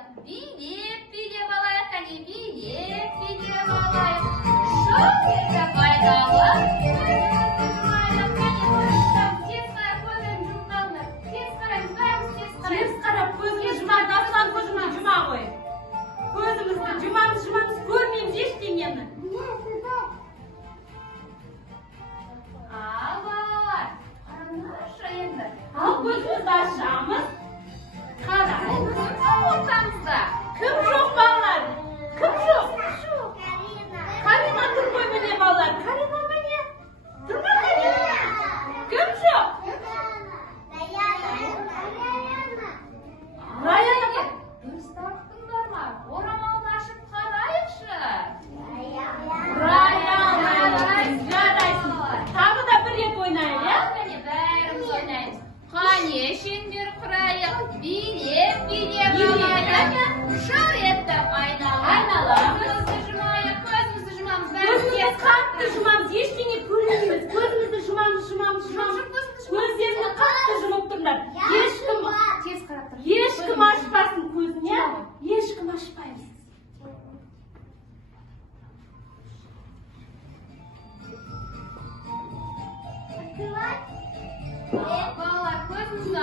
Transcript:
алайық. Билеп алайық, қане билеп алайық. Шоқ етіп айналып. Тез қарап көзге жұмады, асылан көзіме жұма ғой. Көзімізді жұмамыз, көрмейміз ештеңені. Ал балалар, қараңызшы енді. Ал көзімізді ашамыз. Қараңыз. Ортамызда. Кім жоқ балалар? Кім жоқ? Карима тұр ғой міне балалар. Карима міне. Тұр ма міне? Кім жоқ? Раяна. Дұрыстап тыңдар ма? Орамалды ашып қарайықшы. Раяна. Жарайсың. Тағы да бір рет ойнайық, иә? Міне бәріміз ойнаймыз. Қане шеңбер құрайық. Билеп алайық. Шыр етіп айналып. Көзімізді жұмамыз. Көзімізді қатты жұмамыз, ештеңе көрмейміз. Көзімізді жұмамыз. Көздеріңді қатты жұмып тұрыңдар. Ешкім ашпасын көзін, иә? Ешкім ашпаймыз. Балалар, көзімізді